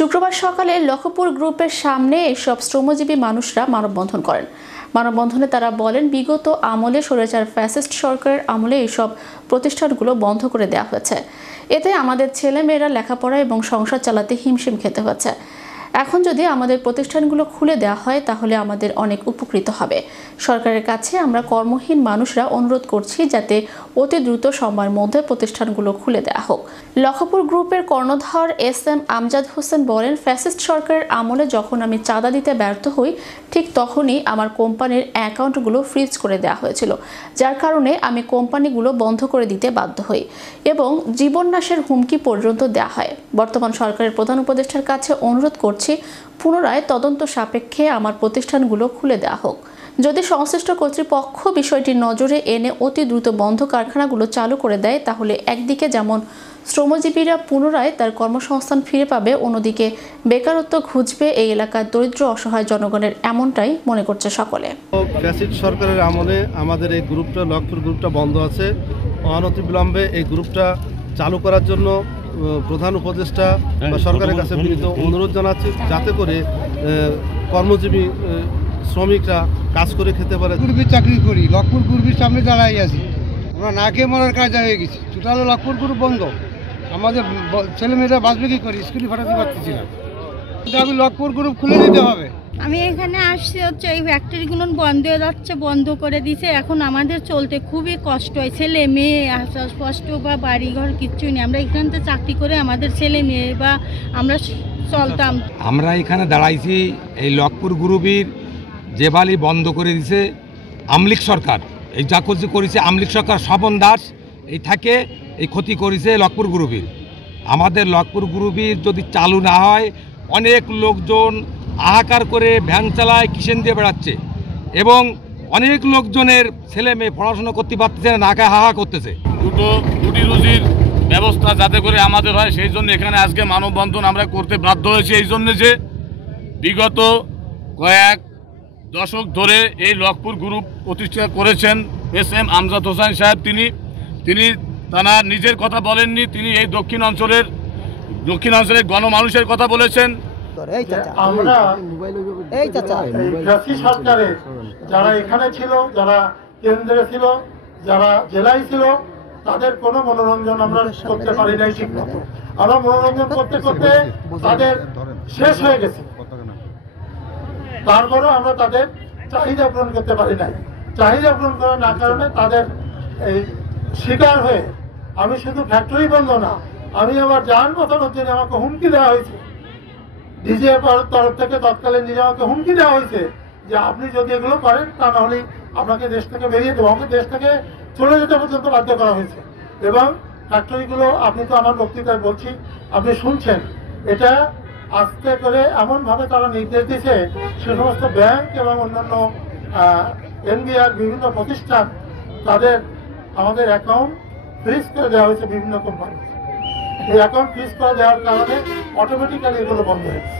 শুক্রবার সকালে লক্ষ্মীপুর গ্রুপের সামনে এসব শ্রমজীবী মানুষরা মানববন্ধন করেন। মানববন্ধনে তারা বলেন, বিগত আমলে স্বৈরাচার ফ্যাসিস্ট সরকারের আমলে এইসব প্রতিষ্ঠানগুলো বন্ধ করে দেওয়া হয়েছে। এতে আমাদের ছেলেমেয়েরা লেখাপড়া এবং সংসার চালাতে হিমশিম খেতে হচ্ছে। এখন যদি আমাদের প্রতিষ্ঠানগুলো খুলে দেওয়া হয় তাহলে আমাদের অনেক উপকৃত হবে। সরকারের কাছে আমরা কর্মহীন মানুষরা অনুরোধ করছি যাতে অতি দ্রুত সময়ের মধ্যে প্রতিষ্ঠানগুলো খুলে দেওয়া হোক। লক্ষ্মীপুর গ্রুপের কর্ণধার SM আমজাদ হোসেন বলেন, ফ্যাসিস্ট সরকারের আমলে যখন আমি চাঁদা দিতে ব্যর্থ হই ঠিক তখনই আমার কোম্পানির অ্যাকাউন্টগুলো ফ্রিজ করে দেওয়া হয়েছিল, যার কারণে আমি কোম্পানিগুলো বন্ধ করে দিতে বাধ্য হই এবং জীবননাশের হুমকি পর্যন্ত দেওয়া হয়। বর্তমান সরকারের প্রধান উপদেষ্টার কাছে অনুরোধ করছি পুনরায় তদন্ত সাপেক্ষে আমার প্রতিষ্ঠানগুলো খুলে দেওয়া হোক। যদি সংশ্লিষ্ট কর্তৃপক্ষ বিষয়টি নজরে এনে অতি দ্রুত বন্ধ কারখানাগুলো চালু করে দেয় তাহলে একদিকে যেমন শ্রমজীবীরা পুনরায় তার কর্মসংস্থান ফিরে পাবে, অন্যদিকে বেকারত্ব ঘুচবে এই এলাকার দরিদ্র অসহায় জনগণের, এমনটাই মনে করছে সকলে। ফ্যাসিস্ট সরকারের আমলে আমাদের এই গ্রুপটা লক্ষ্মীপুর গ্রুপটা বন্ধ আছে। অনতিবিলম্বে এই গ্রুপটা চালু করার জন্য প্রধান উপদেষ্টা বা সরকারের কাছে বিনীত অনুরোধ জানাচ্ছি যাতে করে কর্মজীবী শ্রমিকরা কাজ করে খেতে পারে। গ্রুপের চাকরি করি, লক্ষ্মীপুর গ্রুপের সামনে দাঁড়াই আছি, আমরা না খেয়ে মরার কাজ হয়ে গেছি। টোটাল লক্ষ্মীপুর গ্রুপ বন্ধ, আমাদের ছেলেমেয়েরা বাঁচবে কি করে, স্কুলে ফাটাতে পারতেছি না। আমি লক্ষ্মীপুর গ্রুপ খুলে দিতে হবে। আমি এখানে আসছি হচ্ছে এই ফ্যাক্টরিগুলো বন্ধ হয়ে যাচ্ছে, বন্ধ করে দিছে। এখন আমাদের চলতে খুবই কষ্ট হয়, ছেলে মেয়ে কষ্ট বা বাড়িঘর কিচ্ছুই নেই। আমরা এখান থেকে চাকরি করে আমাদের ছেলে মেয়ে বা আমরা চলতাম। আমরা এখানে দাঁড়াইছি এই লক্ষ্মীপুর গ্রুপের যে বালি বন্ধ করে দিছে আমলিক সরকার, এই যা করেছে আমলিক সরকার স্বপন দাস এই থাকে এই ক্ষতি করেছে লক্ষ্মীপুর গ্রুপের। আমাদের লক্ষ্মীপুর গ্রুপের যদি চালু না হয় অনেক লোকজন হাহাকার করে ভ্যান চালায়, কিষেন দিয়ে বেড়াচ্ছে এবং অনেক লোকজনের ছেলে মেয়ে পড়াশোনা করতে পারতেছে না, না খায় হাহা করতেছে। রুটি রুজির ব্যবস্থা যাতে করে আমাদের হয় সেই জন্য এখানে আজকে মানববন্ধন আমরা করতে বাধ্য হয়েছি। এই জন্য যে বিগত কয়েক দশক ধরে এই লক্ষ্মীপুর গ্রুপ প্রতিষ্ঠা করেছেন SM আমজাদ হোসেন সাহেব, তিনি তার নিজের কথা বলেননি, তিনি এই দক্ষিণ অঞ্চলের গণমানুষের কথা বলেছেন। আমরা সরকারের যারা এখানে ছিল, যারা কেন্দ্রে ছিল, যারা জেলায় ছিল, তাদের কোনো মনোরঞ্জন আমরা করতে পারি নাই ঠিক মতো। আমরা মনোরঞ্জন করতে করতে তাদের শেষ হয়ে গেছে, তারপরেও আমরা তাদের চাহিদা পূরণ করতে পারি নাই। চাহিদা পূরণ করার না কারণে তাদের এই শিকার হয়ে আমি শুধু ফ্যাক্টরি বন্ধ না, আমি আবার যান বাঁচানোর জন্য আমাকে হুমকি দেওয়া হয়েছে। ডিজিএ তরফ থেকে তৎকালীন নিজে আমাকে হুমকি দেওয়া হয়েছে যে আপনি যদি এগুলো করেন তা নাহলে আপনাকে দেশ থেকে বেরিয়ে দেবো। আমাকে দেশ থেকে চলে যেতে পর্যন্ত বাধ্য করা হয়েছে। এবং ফ্যাক্টরিগুলো আপনি তো আমার বক্তৃতায় বলছি, আপনি শুনছেন, এটা আস্তে করে এমনভাবে তারা নির্দেশ দিয়েছে সে সমস্ত ব্যাংক এবং অন্যান্য NBR বিভিন্ন প্রতিষ্ঠান তাদের আমাদের অ্যাকাউন্ট ফ্রিজ করে দেওয়া হয়েছে। বিভিন্ন কোম্পানি এই অ্যাকাউন্ট ফ্রিজ করে দেওয়ার কারণে অটোমেটিক্যালি এগুলো বন্ধ হয়েছে।